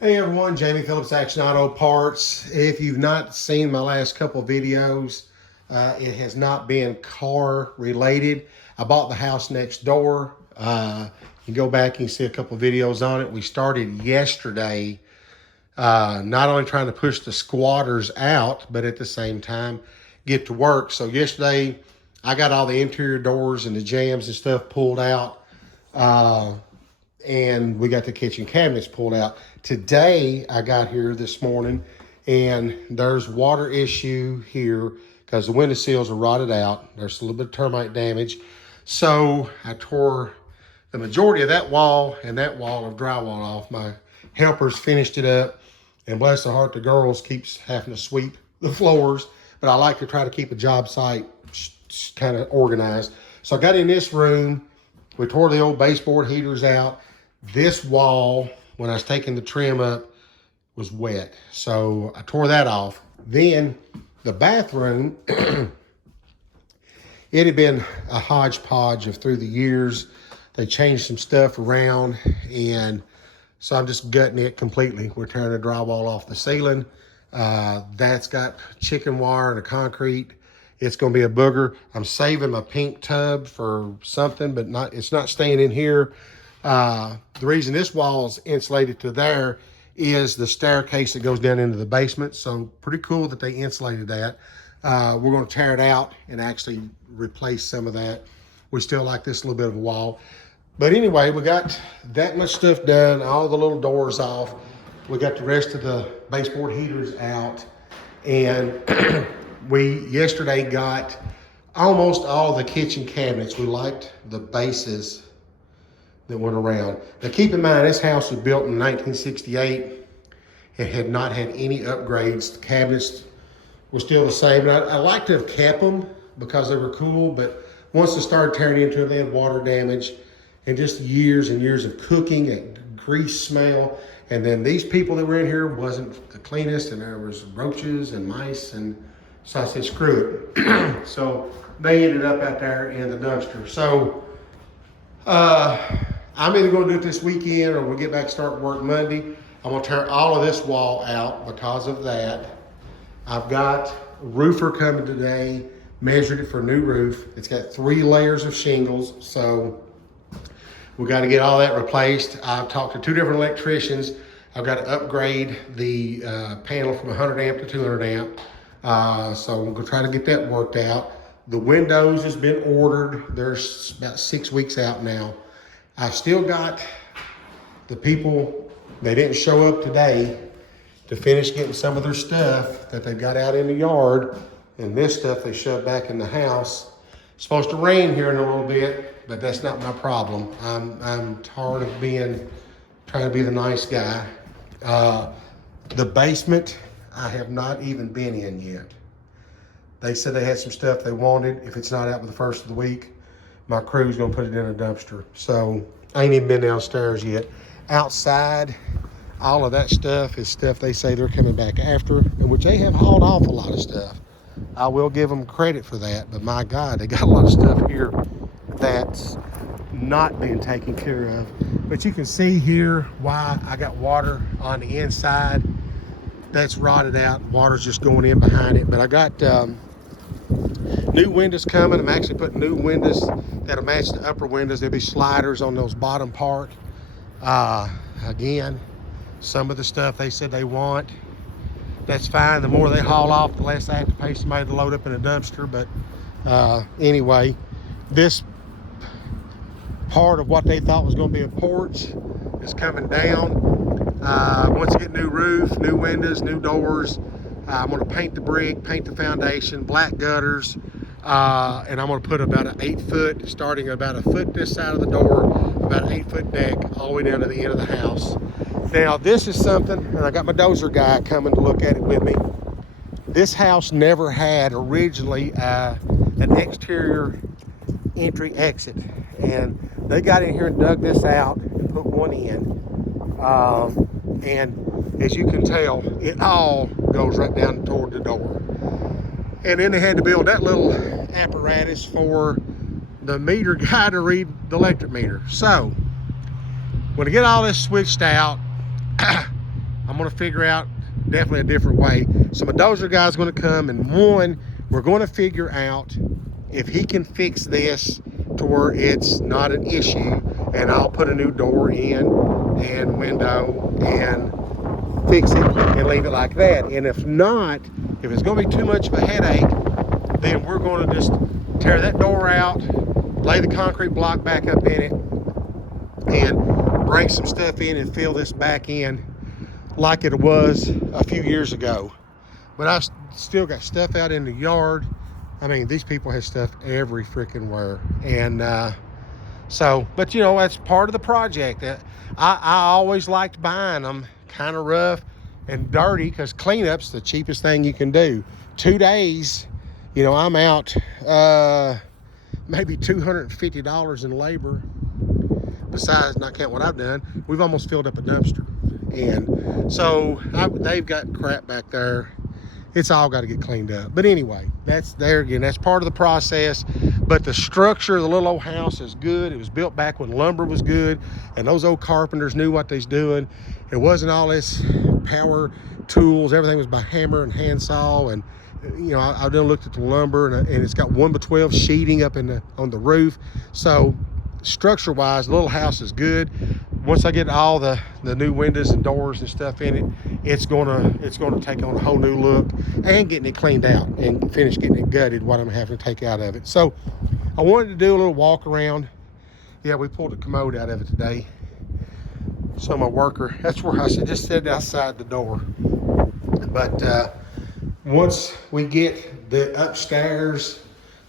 Hey everyone, Jamie Phillips, Action Auto Parts. If you've not seen my last couple of videos, it has not been car related. I bought the house next door. You go back and you see a couple of videos on it. We started yesterday, not only trying to push the squatters out, but at the same time get to work. So yesterday I got all the interior doors and the jambs and stuff pulled out. And we got the kitchen cabinets pulled out. Today, I got here this morning, and there's water issue here because the window sills are rotted out. There's a little bit of termite damage. So I tore the majority of that wall and that wall of drywall off. My helpers finished it up, and bless their heart, the girls keeps having to sweep the floors, but I like to try to keep a job site kind of organized. So I got in this room. We tore the old baseboard heaters out. This wall, when I was taking the trim up, was wet. So I tore that off. Then the bathroom, it had been a hodgepodge of through the years. They changed some stuff around, and so I'm just gutting it completely. We're tearing the drywall off the ceiling. That's got chicken wire and a concrete. It's going to be a booger. I'm saving my pink tub for something, but it's not staying in here. The reason this wall is insulated to there is the staircase that goes down into the basement. So pretty cool that they insulated that. We're going to tear it out and actually replace some of that. We still like this little bit of a wall. But anyway, we got that much stuff done, all the little doors off. We got the rest of the baseboard heaters out. And we yesterday got almost all the kitchen cabinets. We liked the bases that went around. Now keep in mind, this house was built in 1968. It had not had any upgrades. The cabinets were still the same. And I like to have kept them because they were cool, but once they started tearing into them, they had water damage and just years and years of cooking and grease smell. And then these people that were in here wasn't the cleanest, and there was roaches and mice, and so I said, screw it. So they ended up out there in the dumpster. So I'm either going to do it this weekend or we'll get back, start work Monday. I'm going to tear all of this wall out because of that. I've got a roofer coming today, measured it for a new roof. It's got 3 layers of shingles, so we got to get all that replaced. I've talked to 2 different electricians. I've got to upgrade the panel from 100 amp to 200 amp. So I'm going to try to get that worked out. The windows has been ordered. They're about 6 weeks out now. I've still got the people, they didn't show up today to finish getting some of their stuff that they got out in the yard. And this stuff they shoved back in the house. It's supposed to rain here in a little bit, but that's not my problem. I'm tired of trying to be the nice guy. The basement, I have not even been in yet. They said they had some stuff they wanted. If it's not out by the first of the week, my crew's gonna put it in a dumpster. So I ain't even been downstairs yet. Outside, all of that stuff is stuff they say they're coming back after, which they have hauled off a lot of stuff. I will give them credit for that, but my God, they got a lot of stuff here that's not being taken care of. But you can see here why I got water on the inside. That's rotted out. Water's just going in behind it. But I got new windows coming. I'm actually putting new windows that'll match the upper windows. There'll be sliders on those bottom part. Again, some of the stuff they said they want, that's fine. The more they haul off, the less I have to pay somebody to load up in a dumpster. But anyway, this part of what they thought was going to be a porch is coming down. Once I get new roof, new windows, new doors, I'm going to paint the brick, paint the foundation, black gutters, and I'm going to put about an 8 foot, starting about a foot this side of the door, about an 8 foot deck all the way down to the end of the house. Now this is something, and I got my dozer guy coming to look at it with me. This house never had originally an exterior entry exit, and they got in here and dug this out and put one in. And as you can tell, it all goes right down toward the door. And then they had to build that little apparatus for the meter guy to read the electric meter. So when I get all this switched out, I'm gonna figure out definitely a different way. So my dozer guy's gonna come, and one, we're gonna figure out if he can fix this to where it's not an issue, and I'll put a new door in and window and fix it and leave it like that. And if not, if it's gonna be too much of a headache, then we're gonna just tear that door out, lay the concrete block back up in it, and bring some stuff in and fill this back in like it was a few years ago. But I still got stuff out in the yard. I mean, these people have stuff every freaking where. And so, but you know, that's part of the project. I always liked buying them kind of rough and dirty, because cleanup's the cheapest thing you can do. 2 days, you know, I'm out maybe $250 in labor. Besides, not counting what I've done, we've almost filled up a dumpster. And so they've got crap back there. It's all got to get cleaned up. But anyway, that's there again. That's part of the process. But the structure of the little old house is good. It was built back when lumber was good, and those old carpenters knew what they was doing. It wasn't all this power tools. Everything was by hammer and handsaw. And you know, I done looked at the lumber, and it's got 1x12 sheeting up on the roof. So structure-wise, the little house is good. Once I get all the new windows and doors and stuff in it, it's gonna take on a whole new look, and getting it cleaned out and finish getting it gutted, what I'm having to take out of it. So I wanted to do a little walk around. Yeah, we pulled the commode out of it today. So my worker, that's where I just said outside the door. But once we get the upstairs,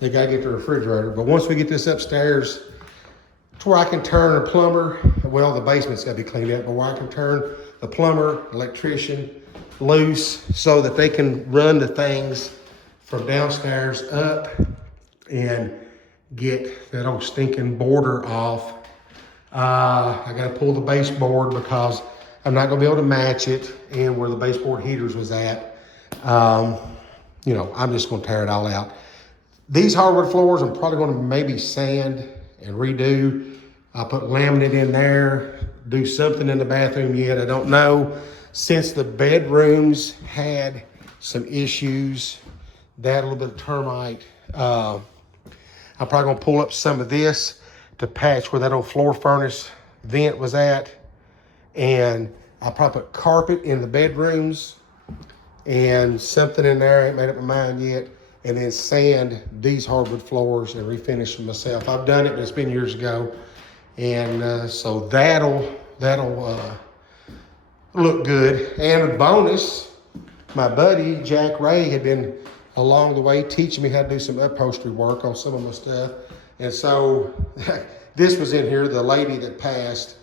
they gotta get the refrigerator. But once we get this upstairs to where I can turn a plumber, well, the basement's got to be cleaned up, but where I can turn the plumber, electrician loose so that they can run the things from downstairs up and get that old stinking border off. I got to pull the baseboard because I'm not going to be able to match it and where the baseboard heaters was at. You know, I'm just going to tear it all out. These hardwood floors, I'm probably going to maybe sand and redo. I'll put laminate in there, do something in the bathroom yet, I don't know. Since the bedrooms had some issues, that a little bit of termite, I'm probably gonna pull up some of this to patch where that old floor furnace vent was at. And I'll probably put carpet in the bedrooms and something in there, I ain't made up my mind yet. And then sand these hardwood floors and refinish them myself. I've done it, but it's been years ago. And so that'll look good. And a bonus, my buddy, Jack Ray, had been along the way teaching me how to do some upholstery work on some of my stuff. And so this was in here, the lady that passed,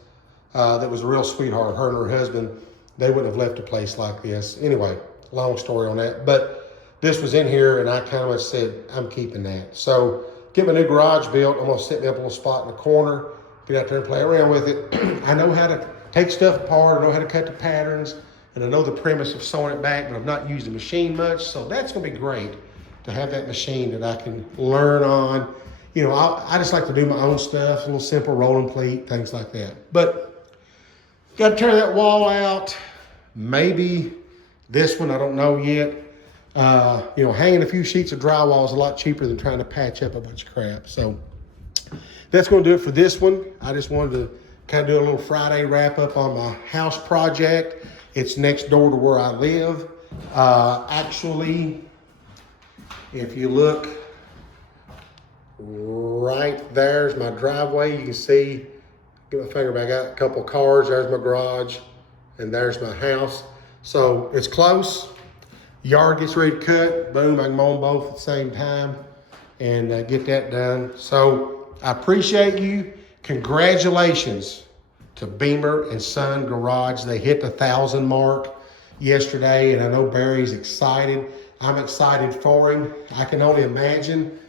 that was a real sweetheart, her and her husband, they wouldn't have left a place like this. Anyway, long story on that. But this was in here, and I kind of said, I'm keeping that. So get my new garage built. I'm gonna set me up a little spot in the corner, get out there and play around with it. I know how to take stuff apart. I know how to cut the patterns, and I know the premise of sewing it back, but I've not used the machine much. So that's gonna be great to have that machine that I can learn on. You know, I just like to do my own stuff, a little simple rolling pleat, things like that. But got to tear that wall out. Maybe this one, I don't know yet. You know, hanging a few sheets of drywall is a lot cheaper than trying to patch up a bunch of crap. So that's going to do it for this one. I just wanted to kind of do a little Friday wrap up on my house project. It's next door to where I live. Actually, if you look right there's my driveway. You can see, get my finger back out, a couple of cars. There's my garage, and there's my house. So it's close. Yard gets ready to cut, boom, I can mow them both at the same time and get that done. So I appreciate you. Congratulations to Beamer and Son Garage. They hit the 1,000 mark yesterday, and I know Barry's excited. I'm excited for him. I can only imagine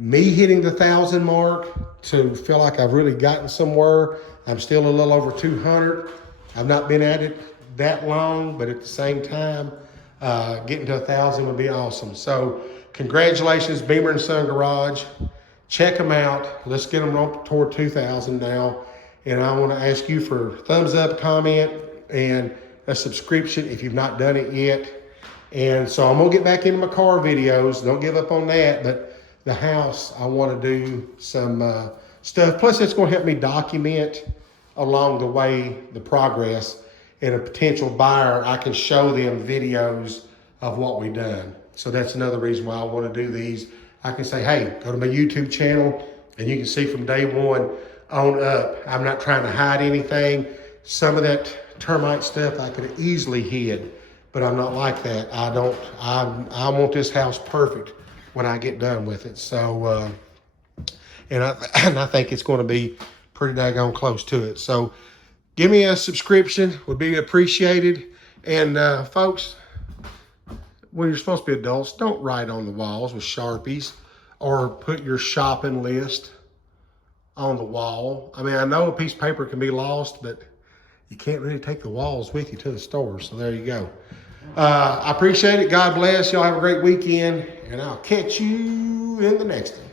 me hitting the 1,000 mark to feel like I've really gotten somewhere. I'm still a little over 200. I've not been at it that long, but at the same time, getting to 1,000 would be awesome. So congratulations, Beamer and Son Garage. Check them out. Let's get them up toward 2,000 now. And I want to ask you for thumbs up, comment, and a subscription if you've not done it yet. And so I'm gonna get back into my car videos. Don't give up on that. But the house, I want to do some stuff. Plus, it's gonna help me document along the way the progress. And a potential buyer, I can show them videos of what we've done. So that's another reason why I want to do these. I can say, hey, go to my YouTube channel and you can see from day one on up. I'm not trying to hide anything. Some of that termite stuff I could have easily hid, but I'm not like that. I want this house perfect when I get done with it. So, and I think it's going to be pretty daggone close to it. So give me a subscription, would be appreciated. And folks, when you're supposed to be adults, don't write on the walls with Sharpies or put your shopping list on the wall. I mean, I know a piece of paper can be lost, but you can't really take the walls with you to the store. So there you go. I appreciate it. God bless. Y'all have a great weekend, and I'll catch you in the next one.